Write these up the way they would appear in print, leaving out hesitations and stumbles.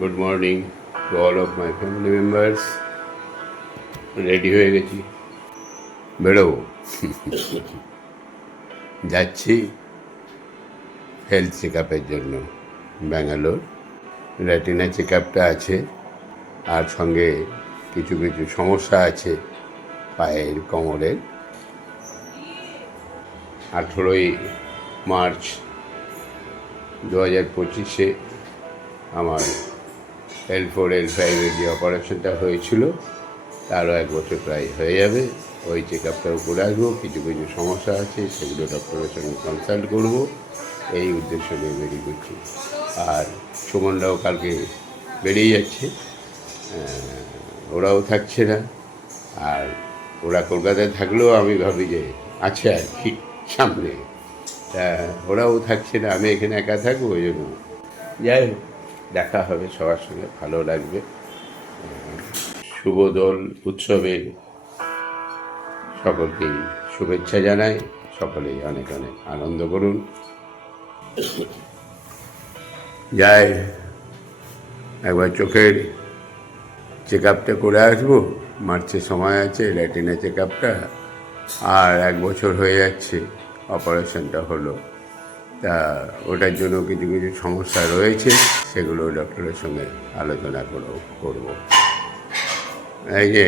Good morning to all of my family members. Ready হয়ে গেছি, বেরোবো। যাচ্ছি হেলথ চেক আপের জন্য ব্যাঙ্গালোর। রেটিনা চেক আপটা আছে, আর সঙ্গে কিছু কিছু সমস্যা আছে পায়ের, কোমরের। 18ই মার্চ 2025 আমার L4L5 যে অপারেশনটা হয়েছিল তারও 1 বছর প্রায় হয়ে যাবে। ওই চেক আপটাও করে আসবো। কিছু কিছু সমস্যা আছে, সেগুলো ডক্টরের সঙ্গে কনসাল্ট করব, এই উদ্দেশ্য নিয়ে বেরিয়ে করছি। আর সুমনরাও কালকে বেরিয়ে যাচ্ছে, ওরাও থাকছে না। আর ওরা কলকাতায় থাকলেও আমি ভাবি যে আছে আর কি সামনে, ওরাও থাকছে না, আমি এখানে একা থাকবো। ওই জন্য যাই হোক, দেখা হবে সবার সঙ্গে, ভালো লাগবে। শুভ দোল উৎসবে সকলকেই শুভেচ্ছা জানাই। সকলেই অনেক অনেক আনন্দ করুন। যাই একবার চোখের চেক আপটা করে আসবো। মার্চে সময় আছে, রেটিনা চেক আপটা। আর 1 বছর হয়ে যাচ্ছে অপারেশনটা হলো, তা ওটার জন্য কিছু কিছু সমস্যা রয়েছে, সেগুলো ডক্টরের সঙ্গে আলোচনা করব। এই যে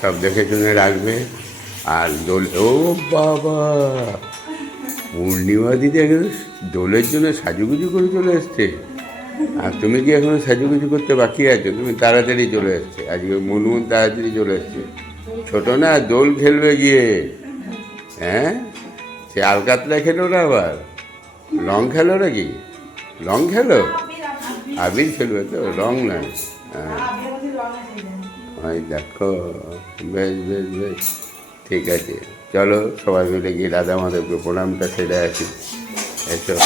সব দেখে শুনে রাখবে। আর দোল, ও বাবা, পূর্ণিমা দিদি এখন দোলের জন্য সাজুগুজু করে চলে এসছে। আর তুমি কি এখনো সাজুগুজু করতে বাকি আছো? তুমি তাড়াতাড়ি চলে এসছে, আজকে মন তাড়াতাড়ি চলে এসছে। ছোট না, দোল খেলবে গিয়ে। হ্যাঁ, সে আলকাতলা খেলো না, আবার রং খেলো নাকি? রং খেলো, আবির খেলবে তো, রং নয়। হ্যাঁ, দেখো, বেশ বেশ বেশ, ঠিক আছে। চলো সবাই মিলে গিয়ে রাধা মাধবকে প্রণামটা সেরে আসি। এসো।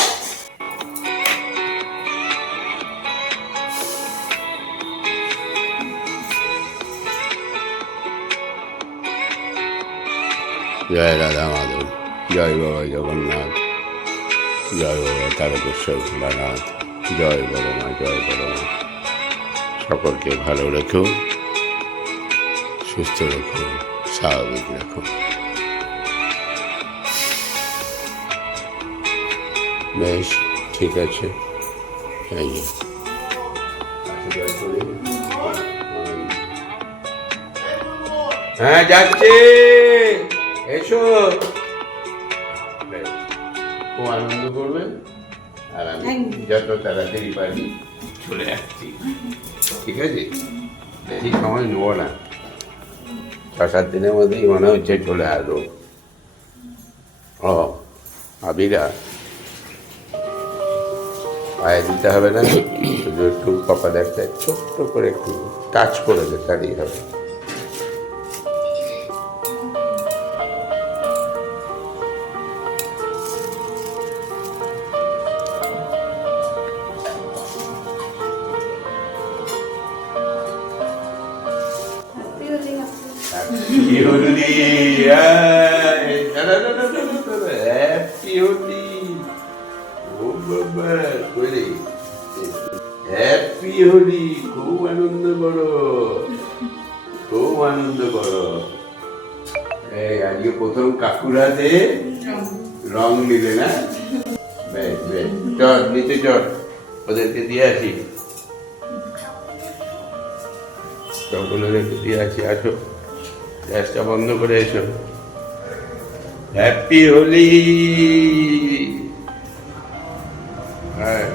জয় রাধা মাধব, জয় বাবা জগন্নাথ, জয় বাবা তারকেশ্বর ভোলানাথ, জয় বড় মা, জয় বড় মা। সকলকে ভালো রেখো, সুস্থ রেখো, স্বাভাবিক রাখো। বেশ, ঠিক আছে। এই যে হ্যাঁ, যাচ্ছে, এসো। খুব আনন্দ করবে, আর আমি যত তাড়াতাড়ি পারি চলে আসছি, ঠিক আছে? বেশি সময় নেবো না, 6-7 দিনের মধ্যেই মনে হচ্ছে চলে আসবো। ও আবিরা, পায়ে দিতে হবে না, শুধু একটু কপালে একটা ছোট্ট করে একটু টাচ করে দে, তাড়িয়ে হবে। Happy Holi! Happy Holi! Oh বাবা, কইরে হ্যাপি হোলি, খুব আনন্দ করো, খুব আনন্দ করো। এই আজকে প্রথম কাকুরাতে রং নিলে না? বেশ বেশ, চল নিচে চল, ওদেরকে দিয়ে আসি, সকলেরকে দিয়ে আসি। আসো, গ্যাসটা বন্ধ করে এসো। হ্যাপি হোলি। হ্যাঁ,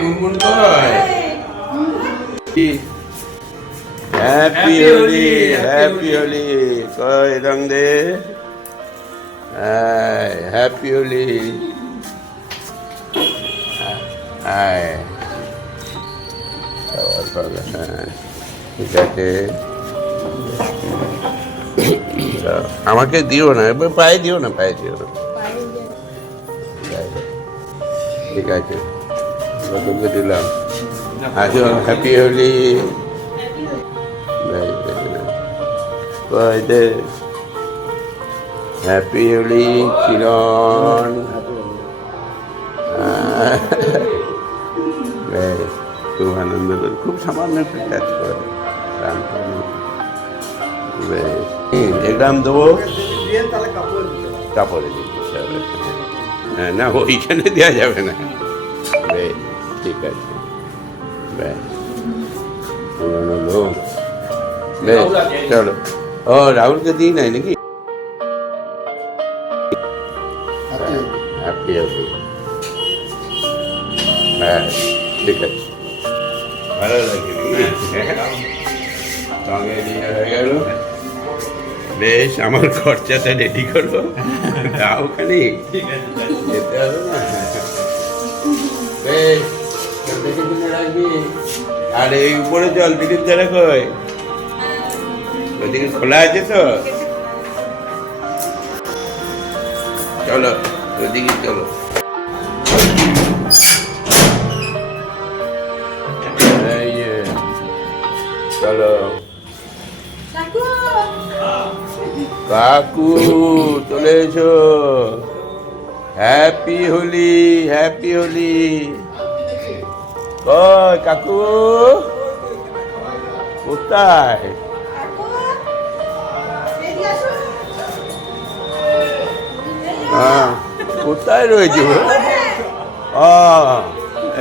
মুনমুন কয় হ্যাপি হোলি, হ্যাপি হোলি, কয় রং দে। হ্যাপি হোলি। ঠিক আছে, আমাকে দিও না, পায়ে দিও না, পায়ে দিও না। ঠিক আছে, তোকে দিলাম। আসো, হ্যাপি হোলি। হ্যাপি হোলি কিরণ। বেশ, খুব আনন্দ করে, খুব সামান্য একটা কাজ করে গান করে। বেশ, এগ্রাম দেবো, কাপড়ে দিতে হবে। হ্যাঁ, না ওইখানে দেওয়া যাবে না। বেশ, ঠিক আছে। বেশ, পুরোনো লোক। বেশ, চলো। ও, রাহুলকে দিই নাই নাকি? হ্যাপি হোলি। হ্যাঁ, ঠিক আছে, ভালো লাগে। সঙ্গে নিয়ে হয়ে গেল। বেশ, আমার খরচাটা রেডি করো, দাও খালি, যেতে হবে না। বেশ, দেখে শুনে রাখবি। আর এই উপরে জল দিদির ধারে কই, ওদিকে খোলা আছে তো? চলো ওদিকে চলো। এই যে, চলো। কাকু চলে এসো। Happy Holi, happy Holi. কই কাকু, কোথায়? হ্যাঁ, কোথায় রয়েছে?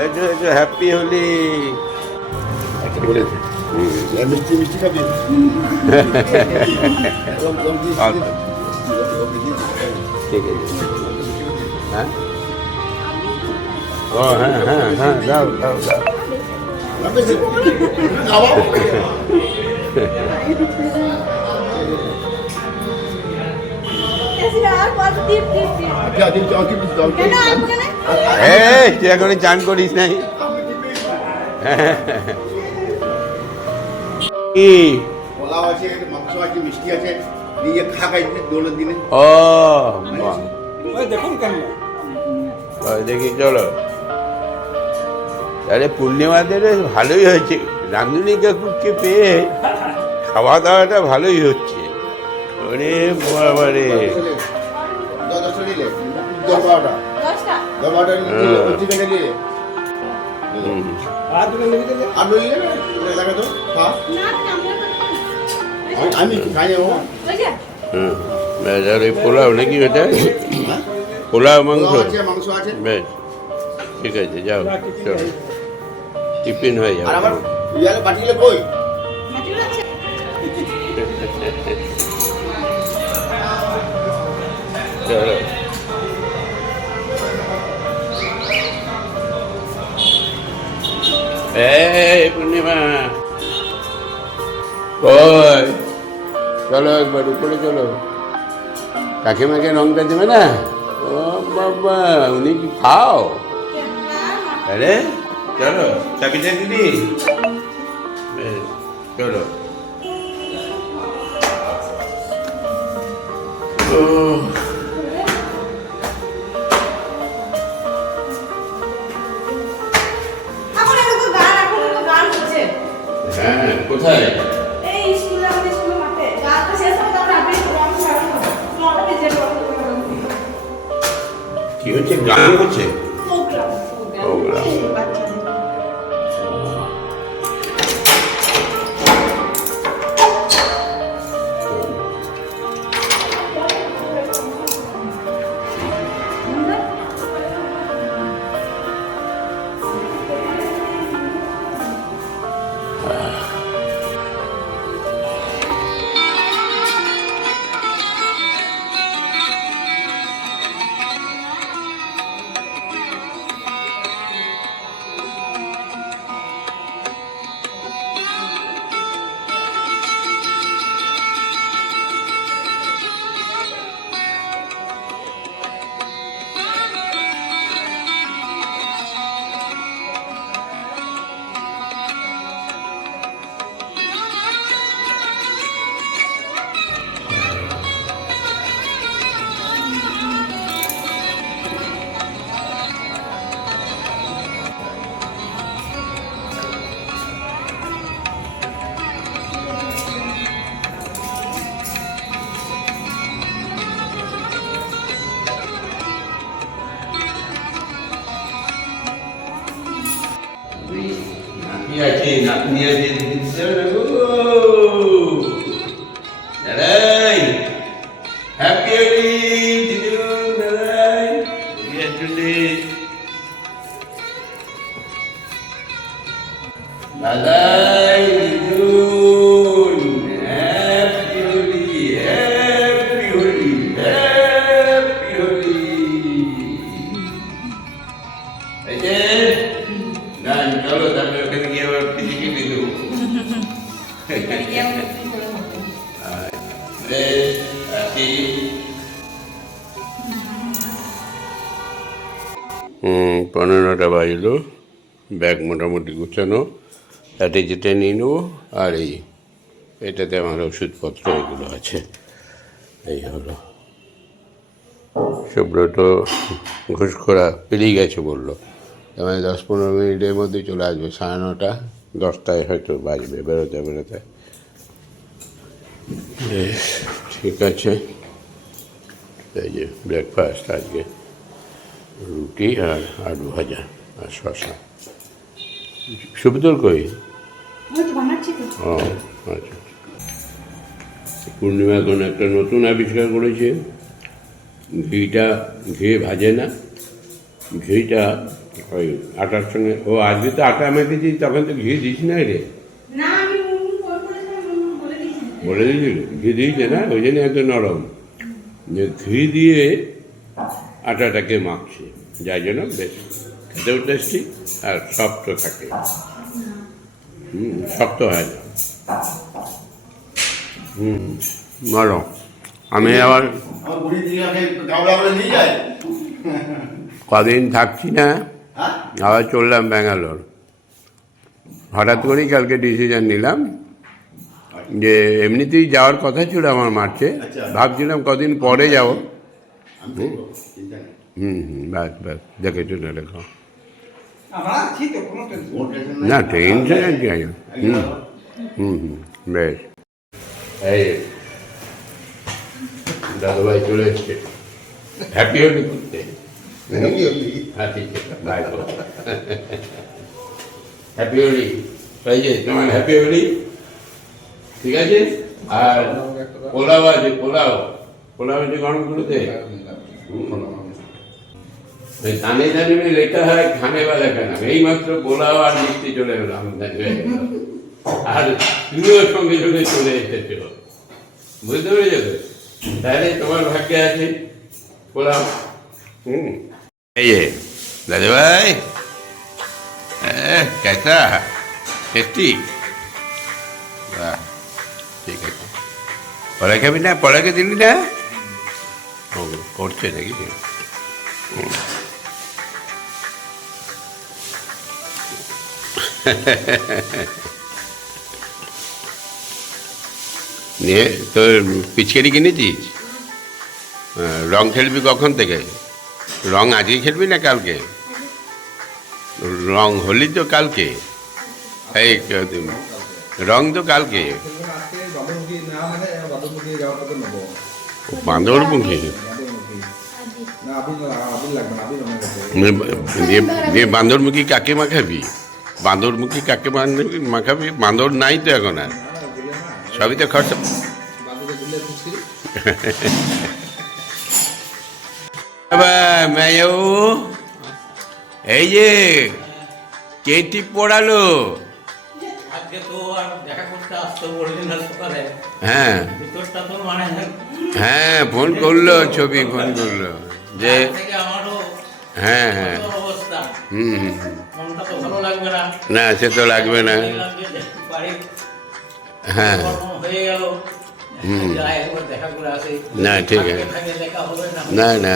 এই যে হ্যাপি হোলি। মিষ্টি মিষ্টি খাবি? ঠিক আছে। হ্যাঁ, ও হ্যাঁ হ্যাঁ হ্যাঁ, দাও দাও দাও। তুই এখনই চান করিস নাই? কি পোলাও আছে, মাংস আছে, মিষ্টি আছে, দিয়ে খা খাই দোলের দিনে। ও দেখুন কেন, দেখি চলো। তাহলে পূর্ণিমাতে ভালোই হয়েছে, রাঁধুনি কাকুকে পেয়ে খাওয়া দাওয়াটা ভালোই হচ্ছে। ওরে বাবা রে, পোলাও নাকি ওটা? পোলাও মাংস? বেশ, ঠিক আছে, যাও চলো, টিফিন হয়ে যাবে। চলো। এই পূর্ণিমা, কই চলো একবার উপরে চলো। কাকিমাকে রংটা দেবে না? ও বাবা, উনি কি খাও? আরে চলো, চাবিটা দিদি। চলো। হ্যাঁ, কোথায়? কি হচ্ছে, গান হচ্ছে? কি আছে নাতনি আছে দাদাই হ্যাপি দিদুন দাদাই দাদাই দিদুন happy Holi happy Holi happy Holi এই না চলো তারপরে ওখানে গিয়ে আবার পিজিকে দিয়ে দেবো পনেরোটা বাজলো ব্যাগ মোটামুটি গুছানো তাতে যেটা নিয়ে নেবো আর এটাতে আমার ওষুধপত্র এগুলো আছে এই হলো সুব্রত ঘুষখোরা পেরিয়ে গেছে বললো মানে 10-15 মিনিটের মধ্যে চলে আসবে 9:30 10টায় হয়তো বাজবে বেরোতে বেরোতে ঠিক আছে এই যে ব্রেকফাস্ট আজকে রুটি আর আলু ভাজা আর শশা সুবিধর কই ও আচ্ছা পূর্ণিমা এখন একটা নতুন আবিষ্কার করেছে ঘি ভাজে না ঘিটা ওই আটার সঙ্গে ও আজকে তো আটা মেখেছি তখন তো ঘি দিস না রে বলে দিয়েছিল ঘি দিয়েছে না ওই জন্য এত নরম যে ঘি দিয়ে আটাটাকে মাখছে যাই জন্য বেশ খেতেও টেস্টি আর শক্ত থাকে শক্ত হয় না নরম আমি আবার কদিন থাকছি না আবার চললাম ব্যাঙ্গালোর হঠাৎ করেই কালকে ডিসিশন নিলাম যে এমনিতেই যাওয়ার কথা ছিল আমার মার্চে ভাবছিলাম কদিন পরে যাব ব্যাস ব্যাস দেখে চলে লেখো না টেনশন কি আছে বেশ এই দাদুভাই চলে এসছে হ্যাপি হোলি করতে হ্যাঁ ঠিক আছে বাই হ্যাপি হোলি তাই যে তোমার হ্যাপি হোলি ঠিক আছে আর পোলাও আছে পোলাও আছে গরম করতে ধানে ধানে লেখা হয় খানে বেলা কেন এইমাত্র পোলাও আর মিষ্টি চলে এলাম আর তুমিও সঙ্গে সঙ্গে চলে এসেছ বুঝতে পেরেছ তো তাহলে তোমার ভাগ্যে আছে পোলাও এই যে দাদু ভাই कैसा टेस्टी বাহ ঠিক আছে পরে খাবি না পরে কে দিলি না ও করছে নাকি নিয়ে তোর পিচকারি কিনেছিস রং খেলবি কখন থেকে রং আজকে খেলবি না কালকে রং হোলি তো কালকে এই রং তো কালকে বান্দরমুখী দিয়ে বান্দরমুখী কাকে মাখাবি বান্দরমুখী কাকে মাখাবি বান্দর নাই তো এখন আর সবই তো খরচা এই যে কে টিপ পড়ালো হ্যাঁ হ্যাঁ ফোন করলো ছবি ফোন করলো যে হ্যাঁ হ্যাঁ না সে তো লাগবে না হ্যাঁ না ঠিক আছে না না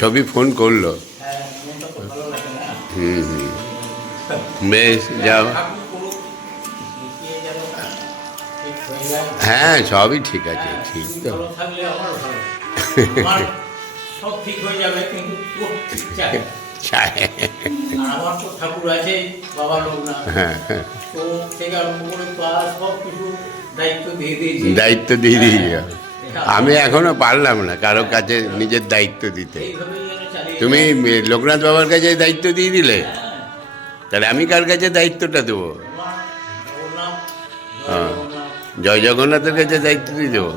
ছবি ফোন করলো বেশ যাও হ্যাঁ সবই ঠিক আছে ঠিক তো সব ঠিক হয়ে যাবে কিন্তু আমার তো ঠাকুর আছে বাবা লোক না তো থেকে আরম্ভ করে সব কিছু দায়িত্ব দিয়ে দিয়েছি আমি এখনো পারলাম না কারো কাছে নিজের দায়িত্ব দিতে তুমি লোকনাথ বাবার কাছে দায়িত্ব দিয়ে দিলে তাহলে আমি কার কাছে দায়িত্বটা দেবো? জগন্নাথ, হ্যাঁ। জগন্নাথ, জয় জগন্নাথের কাছে দায়িত্ব দিয়ে দেবো।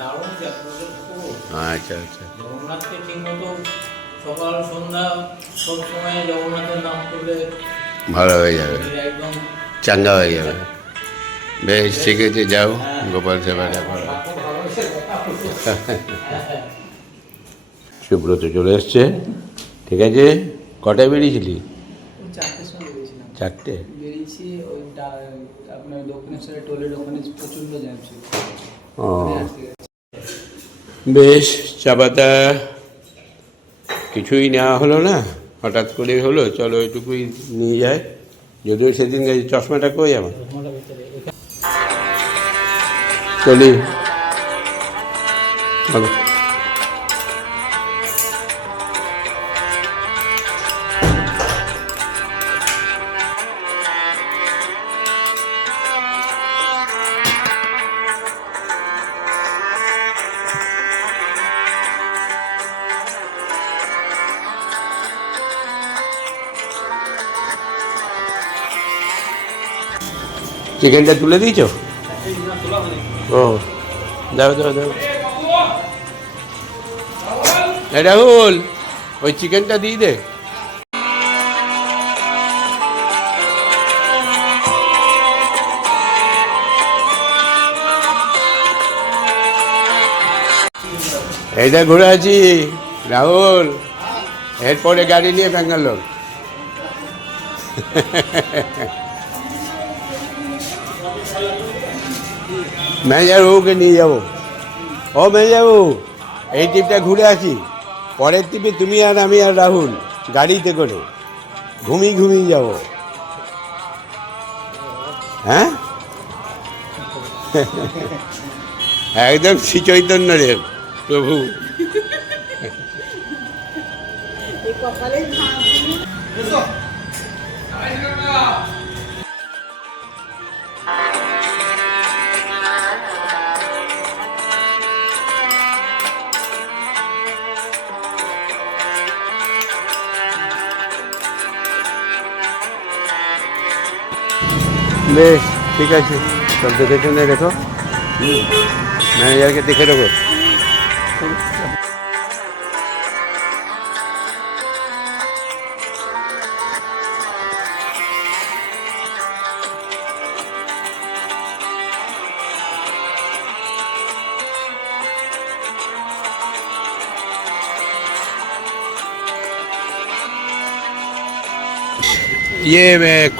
দারুণ জাগ্রত ঠাকুর। আচ্ছা আচ্ছা, জগন্নাথকে ঠিক মতো সকাল সন্ধ্যা সব সময় জগন্নাথের নাম করলে ভালো হয়ে যাবে, একদম চাঙ্গা হয়ে যাবে। বেশ, ঠিক আছে, যাও গোপাল সেবাটা করো। ঠাকুর ভালোবেসে দেখা করবে। সুব্রত চলে এসছে, ঠিক আছে। কটায় বেরিয়েছিলি? ওই 4টের সময় বেরিয়েছিলাম। 4টে? বেরিয়েছি ওই আপনার দক্ষিণেশ্বরের টোলের ওখানে প্রচণ্ড জ্যাম ছিল। ও, আসতে গেছে। বেশ। চা পাতা কিছুই নেওয়া হলো না, হঠাৎ করেই হলো, চলো এটুকুই নিয়ে যায়। যদিও সেদিন গেছি, চশমাটা কই আমার? চশমাটা ভিতরে এখানে চলি, চলো। চিকেনটা তুলে দিয়েছো? ও, দাও দাও দাও। এই রাহুল, ওই চিকেনটা দিয়ে দে। এইটা ঘুরে আছি রাহুল, এরপরে গাড়ি নিয়ে ব্যাঙ্গালোর। ম্যানেজার বাবুকে নিয়ে যাবো। ও ম্যানেজার বাবু, এই ট্রিপটা ঘুরে আসি, পরের ট্রিপে তুমি আর আমি আর রাহুল গাড়িতে করে ঘুমিয়ে ঘুমিয়ে যাব। হ্যাঁ, একদম শ্রী চৈতন্য রে প্রভু। বেশ, ঠিক আছে, সব দেখে শুনে রেখো। ম্যানেজারকে দেখে রাখো।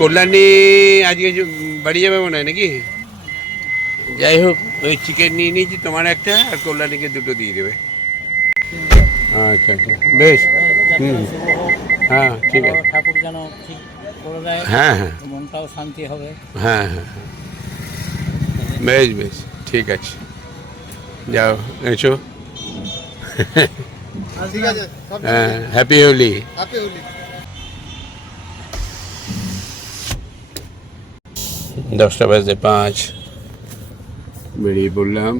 কল্যাণী আজকে বাড়ি যাবে মনে হয় নাকি? যাই হোক, ওই চিকেন নিয়ে নিয়েছি, তোমার একটা আর কল্যাণীকে দুটো দিয়ে দেবে। আচ্ছা আচ্ছা, বেশ। হুম, হ্যাঁ ঠিক আছে। ঠাকুর যেন ঠিক করে দেয়, হ্যাঁ হ্যাঁ মনটাও শান্তি হবে। হ্যাঁ হ্যাঁ, বেশ বেশ, ঠিক আছে, যাও এসো। ঠিক আছে, হ্যাঁ, হ্যাপি হোলি। হ্যাপি হোলি। 10:05 বেরিয়ে পড়লাম।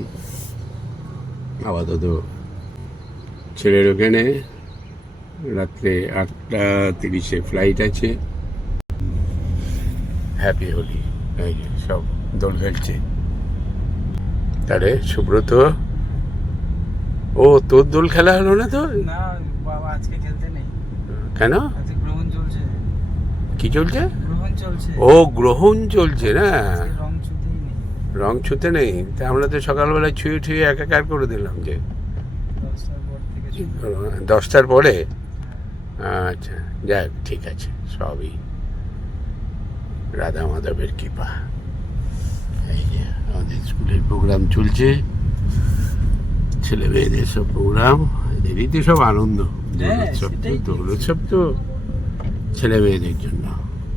আপাতত ছেলের ওখানে রাত্রে 8:30 ফ্লাইট আছে। হ্যাপি হোলি। এই যে সব দোল খেলছে। তাহলে সুব্রত, ও তোর দোল খেলা হলো না তোর? না বাবা, আজকে খেলতে নেই। কেন? আজকে গ্রহণ চলছে। কি চলছে? গ্রহণ চলছে। ও, গ্রহণ চলছে না, আজকে রং ছুতেই নেই। রং ছুতে নেই। তা আমরা তো সকালবেলায় ছুঁয়ে ছুঁয়ে একাকার করে দিলাম যে 10টার পর থেকে ছুটি। 10টার পরে। আচ্ছা, যাক, ঠিক আছে, সবই রাধা মাধবের কৃপা। এই যে আমাদের স্কুলের প্রোগ্রাম চলছে, ছেলে মেয়েদের সব প্রোগ্রাম, এদেরই তো সব আনন্দ। হ্যাঁ, দোলোৎসব তো, সেটাই তো। দোলোৎসব তো ছেলে মেয়েদের জন্য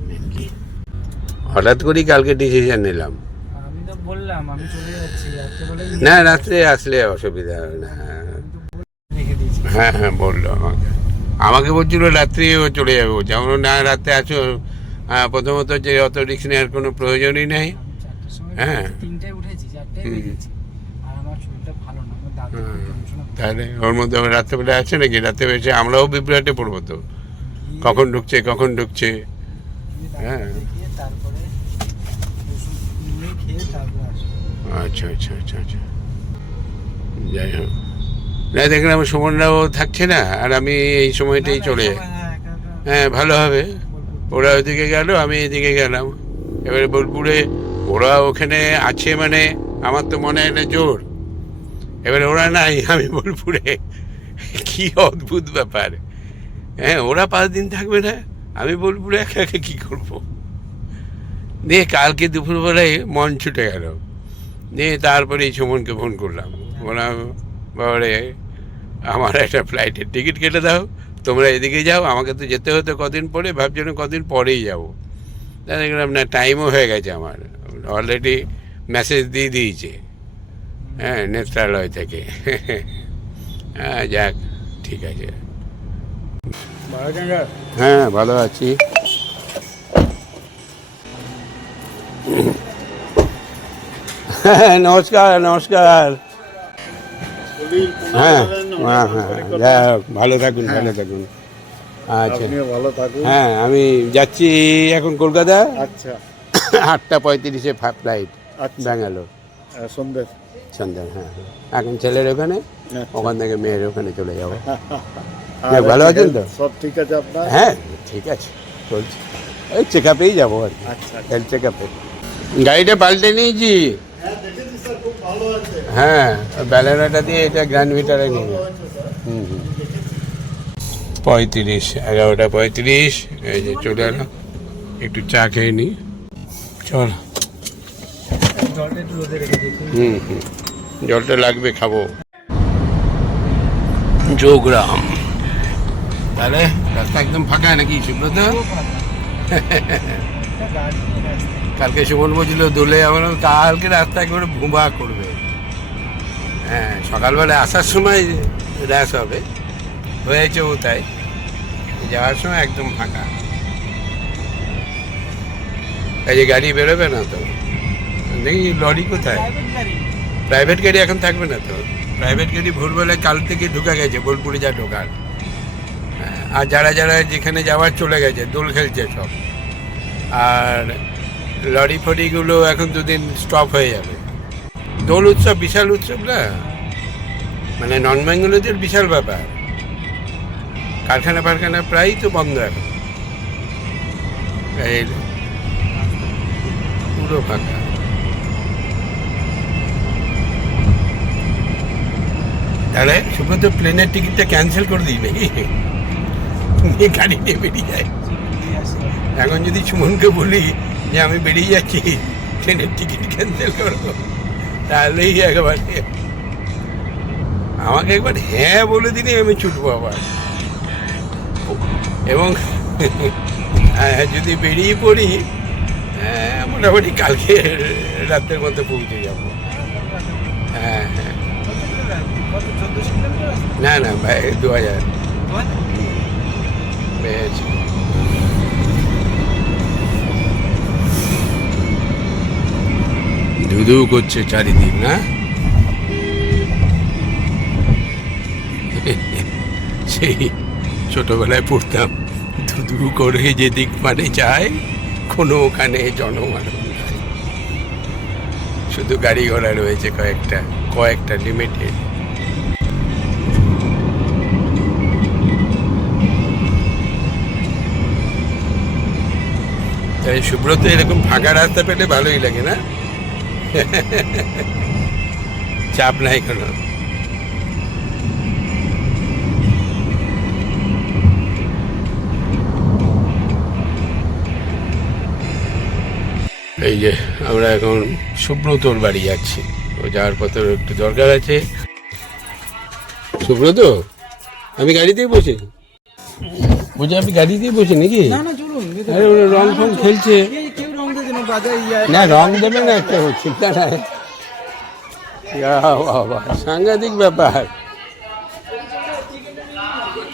মেনলি। হঠাৎ করেই কালকে ডিসিশন নিলাম। আমি তো বললাম আমি চলে যাচ্ছি, রাত্রেবেলায় না, রাত্রে আসলে অসুবিধা হবে না। রেখে দিয়েছি। হ্যাঁ হ্যাঁ, বললো আমাকে বলছিল রাত্রে ও চলে যাবে। যেমন না, রাত্রে আছো, প্রথমত যে অত রিস্ক নেওয়ার কোনো প্রয়োজনই নেই। আমি 4টার সময় হ্যাঁ। 3টায় উঠেছি, 4টায় হুম। বেরিয়েছি। আর আমার শরীরটা ভালো না, আমার দাদু খুব টেনশন হচ্ছে। তাহলে ওর মধ্যে আবার রাত্রেবেলা আছে নাকি? রাত্রে এসে আমরাও বিভ্রাটে পড়বো তো, কখন ঢুকছে কখন ঢুকছে। হ্যাঁ দেখিয়ে তারপরে ওষুধ নিয়ে খেয়ে তারপরে আসবো। আচ্ছা আচ্ছা আচ্ছা আচ্ছা, যাই হোক। না দেখলাম সুমনরাও থাকছে না, আর আমি এই সময়টাই চলে যাই। হ্যাঁ ভালো হবে, ওরা ওইদিকে গেল, আমি এদিকে গেলাম। এবারে বোলপুরে ওরা ওখানে আছে মানে আমার তো মনে হয় না জোর, এবারে ওরা নাই, আমি বোলপুরে। কি অদ্ভুত ব্যাপার। হ্যাঁ ওরা 5 দিন থাকবে না, আমি বোলপুরে একা একা কী করবো। দিয়ে কালকে দুপুরবেলায় মন ছুটে গেল, দিয়ে তারপরে সুমনকে ফোন করলাম, বললাম বাবারে আমার একটা ফ্লাইটের টিকিট কেটে দাও, তোমরা এদিকে যাও, আমাকে তো যেতে হতো কদিন পরে, ভাবছিলাম কদিন পরেই যাবো। তা দেখলাম না, টাইমও হয়ে গেছে, আমার অলরেডি মেসেজ দিয়ে দিয়েছে, হ্যাঁ নেত্রালয় থেকে। হ্যাঁ যাক, ঠিক আছে। হ্যাঁ ভালো আছি। হ্যাঁ নমস্কার নমস্কার। হ্যাঁ হ্যাঁ হ্যাঁ, যাই হোক, ভালো থাকুন ভালো থাকুন। আচ্ছা ভালো থাকুন। হ্যাঁ আমি যাচ্ছি এখন কলকাতা। আচ্ছা 8:35-এ ফ্লাইট আচ্ছা। ব্যাঙ্গালোর সন্ধ্যে। সন্ধ্যা। হ্যাঁ এখন ছেলের ওখানে, আচ্ছা। ওখান থেকে মেয়ের ওখানে চলে যাবো। আর ভালো আছেন তো? সব ঠিক আছে আপনার? হ্যাঁ ঠিক আছে, চলছে। ওই চেক আপেই যাবো আর কি, আচ্ছা হেলথ চেক আপে। গাড়িটা পাল্টে নিয়েছি। হ্যাঁ দেখেছি স্যার, খুব ভালো আছে। হ্যাঁ ব্যালেনোটা দিয়ে এটা গ্র্যান্ড ভিটারে নিয়ে যাবো। হুম হুম 35, 11:35, এই যে চলে এলাম, একটু চা খেয়ে নিই, চল। জলটা একটু রোদে রেখে দিই। হুম হুম জলটা লাগবে, খাবো। যোগরাম, তাহলে রাস্তা একদম ফাঁকা নাকি সুব্রত? কালকে সুমন বলছিল দোলে, আমার কালকে রাস্তা একেবারে ভুঁবা করবে। হ্যাঁ সকালবেলা আসার সময় র্যাশ হবে, হয়েছে ও তাই, যাওয়ার সময় একদম ফাঁকা। এই যে গাড়ি বেরোবে না তো, দেখি লরি কোথায়? প্রাইভেট গাড়ি এখন থাকবে না তো, প্রাইভেট গাড়ি ভোরবেলায় কাল থেকে ঢুকে গেছে বোলপুরে, যা ঢোকার। আর যারা যারা যেখানে যাওয়ার চলে গেছে, দোল খেলছে সব। আর লরি ফরিগুলো এখন 2 দিন স্টপ হয়ে যাবে। দোল উৎসব বিশাল উৎসব না, মানে নন বেঙ্গলিদের বিশাল ব্যাপার। কারখানা ফারখানা প্রায়ই তো বন্ধ এখন, এই পুরো ফাঁকা। তাহলে সুব্রত প্লেনের টিকিটটা ক্যান্সেল করে দিই নাকি, নিয়ে গাড়ি নিয়ে বেরিয়ে যায়। এখন যদি সুমনকে বলি যে আমি বেরিয়ে যাচ্ছি, ট্রেনের টিকিট ক্যান্সেল করবো, তাহলেই একেবারে আমাকে একবার হ্যাঁ বলে দিলে আমি ছুটবো আবার। এবং যদি বেরিয়ে পড়ি, মোটামুটি কালকে রাতের মধ্যে পৌঁছে যাবো। হ্যাঁ হ্যাঁ না না ভাই 2000 পেয়েছি। ধুধু করছে চারিদিন না, সেই ছোটবেলায় পড়তাম, ধুধু করে যেদিক মানে যায়, কোনো ওখানে জনমানব নাই, শুধু গাড়ি ঘোড়া রয়েছে কয়েকটা লিমিটেড। তাই সুব্রত এরকম ফাঁকা রাস্তা পেলে ভালোই লাগে না, চাপ নাই কোনো। এই যে আমরা এখন সুব্রতর বাড়ি যাচ্ছি, ও যাওয়ার পথে একটু দরকার আছে। সুব্রত আমি গাড়িতেই বসে, বুঝি আপনি গাড়িতেই বসে নাকি? না না চলুন, আরে ওরা রং ফং খেলছে। কেউ রং দিয়ে দিন, বাজার না রং দেবে না, একটা চিন্তা নাই। বাবা সাংঘাতিক ব্যাপার।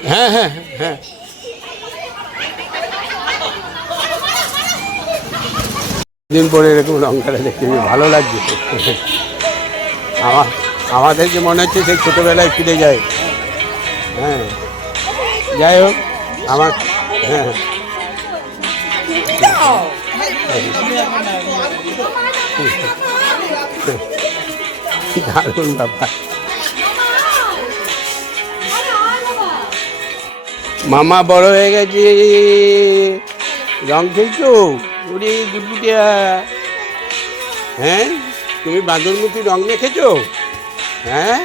হ্যাঁ হ্যাঁ হ্যাঁ দিন পরে এরকম রং খেলা দেখতে ভালো লাগছে। আমাদেরকে মনে হচ্ছে সেই ছোটোবেলায় ফিরে যায়। হ্যাঁ যাই হোক আমার, হ্যাঁ দারুণ ব্যাপার। মামা বড় হয়ে গেছে, রং খেলছো? ওরে গুটগুটিয়া, হ্যাঁ তুমি বাঁদরমুখী রং মেখেছো? হ্যাঁ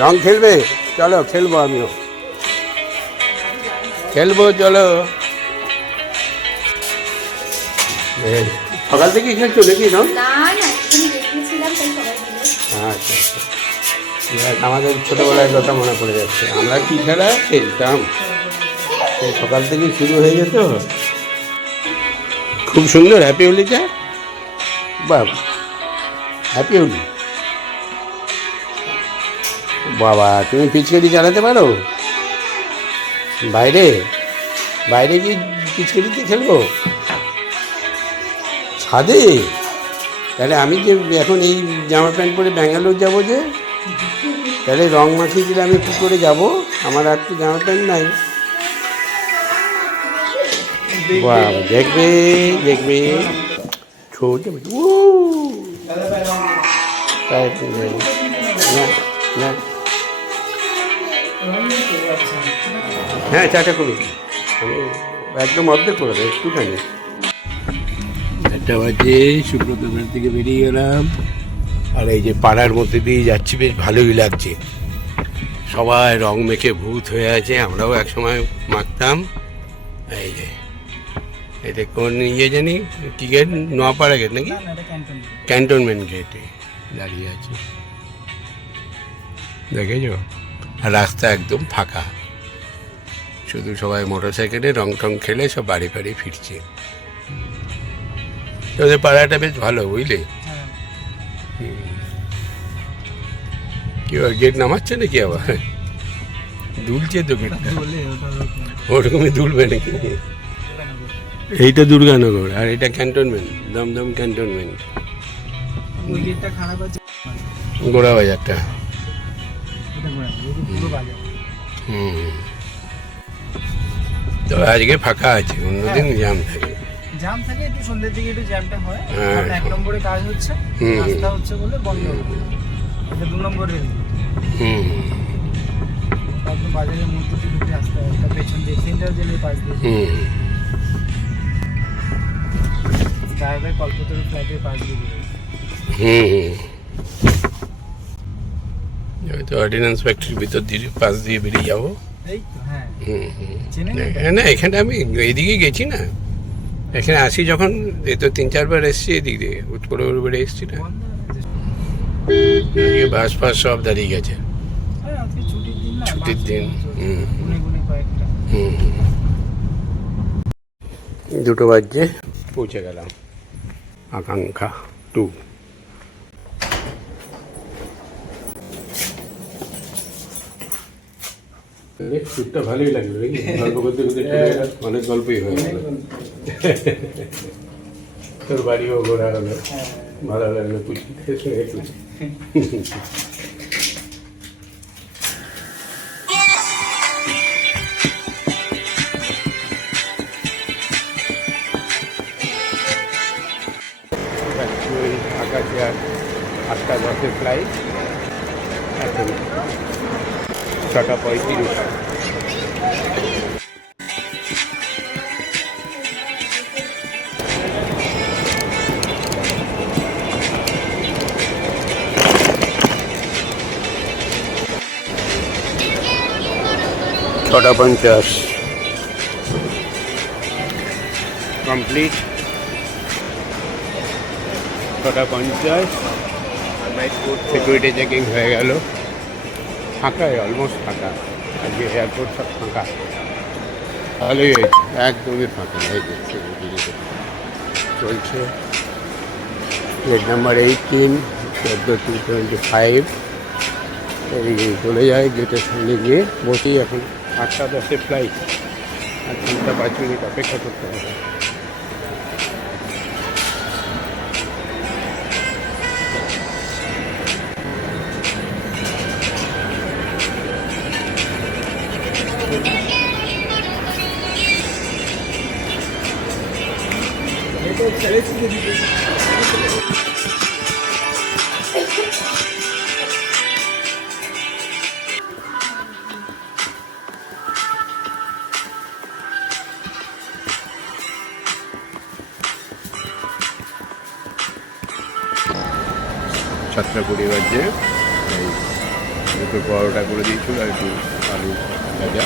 রং খেলবে? চলো খেলবো, আমিও খেলবো, চলো। সকাল থেকে খেলছো নাকি রং? না না এক্ষুনি দেখিয়েছিলাম তাই সবাই মিলে। আচ্ছা আচ্ছা, দেখ, আমাদের ছোটোবেলার কথা মনে পড়ে যাচ্ছে, আমরা কি খেলা খেলতাম, সেই সকাল থেকে শুরু হয়ে যেত। খুব সুন্দর। হ্যাপি হোলিটা, বাবা হ্যাপি হোলি। বাবা তুমি পিচকারি চালাতে পারো? বাইরে বাইরে কি পিচকারিতে খেলবো? ছাদে? তাহলে আমি যে এখন এই জামা প্যান্ট পরে ব্যাঙ্গালোর যাবো, যে তাহলে রং মাখিয়ে দিলে আমি কী করে যাবো? আমার আর তো জামা প্যান্ট নাই। বাবা দেখবে দেখবে, ছোট হ্যাঁ চাটা করি আমি, একদম অর্ধেক করে দেয় একটুখানি। একটা বাজে, সুব্রত বাড়ি থেকে বেরিয়ে গেলাম, আর এই যে পাড়ার মধ্যে দিয়ে যাচ্ছি, বেশ ভালোই লাগছে। সবাই রং মেখে ভূত হয়ে আছে, আমরাও একসময় মাখতাম। এই যে এটা কোন ইয়ে জানি কি গেট, নোয়াপাড়া গেট নাকি? ক্যান্টনমেন্ট গেটে দাঁড়িয়ে আছে, দেখেছো? আর রাস্তা একদম ফাঁকা, শুধু সবাই মোটর সাইকেলে রং টং খেলে সব বাড়ি বাড়ি ফিরছে। তোদের পাড়াটা বেশ ভালো, বুঝলে? কি গেট নামাচ্ছে নাকি আবার? দুলছে তো গেটটা, ওরকমই দুলবে নাকি? এইটা দুর্গানগর আর এটা ক্যান্টনমেন্ট, দমদম ক্যান্টনমেন্ট, গোড়া বাজারটা। তো আজকে ফাঁকা আছে, অন্যদিন জ্যাম থাকে। জ্যাম থাকে একটু, সন্ধ্যের দিকে একটু জ্যামটা হয়। হ্যাঁ। এক নম্বরে কাজ হচ্ছে, রাস্তা হচ্ছে বলে বন্ধ হবে। এটা 2 নম্বর রেল, একদম বাজারের মধ্যে দিয়ে ঢুকে আসতে হয়, একটা পেছন দিয়ে সেন্ট্রাল জেলের পাশ দিয়ে। ড্রাইভার কল্পতরু ফ্ল্যাটের পাশ দিয়ে তো অর্ডিন্যান্স ফ্যাক্টরির ভিতর দিয়ে পাশ দিয়ে বেরিয়ে যাবো। এই তো, হ্যাঁ। চেনেন এটা? না এখানে আমি এইদিকে গেছি না, এখানে আসি যখন, এই তো 3-4 বার এসছি এদিক দিয়ে, উৎপলে বেড়ে এসছি না। এদিকে বাস ফাস সব দাঁড়িয়ে গেছে, আরে আজকে ছুটির দিন না, ছুটির দিন। গুনে গুনে কয়েকটা। 2 বাজে পৌঁছে গেলাম আকাঙ্ক্ষা 2। ট্যুরটা ভালোই লাগলো নাকি? গল্প করতে করতে অনেক গল্পই হয়ে গেল। তোর বাড়িও ঘোরা হলো, ভালো লাগলো, পুচকিতে একটু। আকাশে আর 8:10 ফ্লাইট, এখন 6:35। ছটা 50 কমপ্লিট। 6:50 সিকিউরিটি চেকিং হয়ে গেল। ফাঁকা, অলমোস্ট ফাঁকা, আজকে এয়ারপোর্ট সব ফাঁকা, ভালোই হয়েছে, একদমই ফাঁকা। এই যে সিকিউরিটি চলছে, গেট নাম্বার 18, 14-25। এই চলে যায়, গেটের সামনে গিয়ে বসি। এখন 8:10 ফ্লাইট, 8 ঘন্টা 5 মিনিট অপেক্ষা করতে হবে। 7:20 বাজে। এই দুটো পরোটা করে দিয়েছিল আর একটু আলু ভাজা।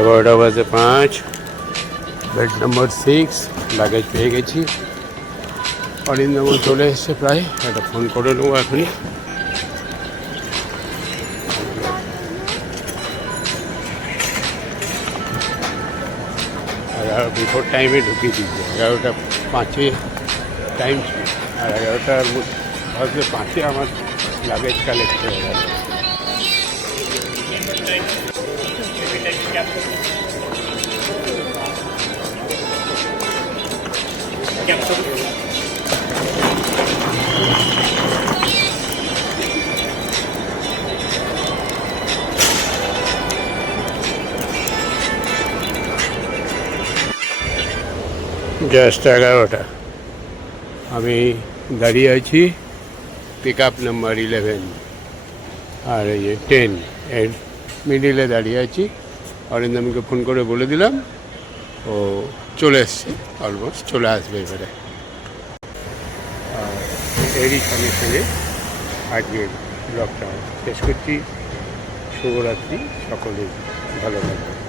এগারোটা বাজে 5, বেড নম্বর 6, লাগেজ পেয়ে গেছি। অরিন্দম চলে এসছে প্রায়, একটা ফোন করে নেবো এখনই। বিফোর টাইমে ঢুকিয়ে দিচ্ছে, 11:05 টাইম ছিল, আর 11টার মধ্যে 5 আমার লাগেজ কালেক্ট হয়ে গেল। জাস্ট 11টা, আমি দাঁড়িয়ে আছি পিক আপ নাম্বার 11 আর এই 10 এর মিডিলে দাঁড়িয়ে আছি। অরিন্দমকে ফোন করে বলে দিলাম, ও চলে এসছে, অলমোস্ট চলে আসবে এবারে। আর এরই সঙ্গে সঙ্গে আজকের ব্লগটা শেষ করছি। শুভরাত্রি, সকলেই ভালো থাকবে।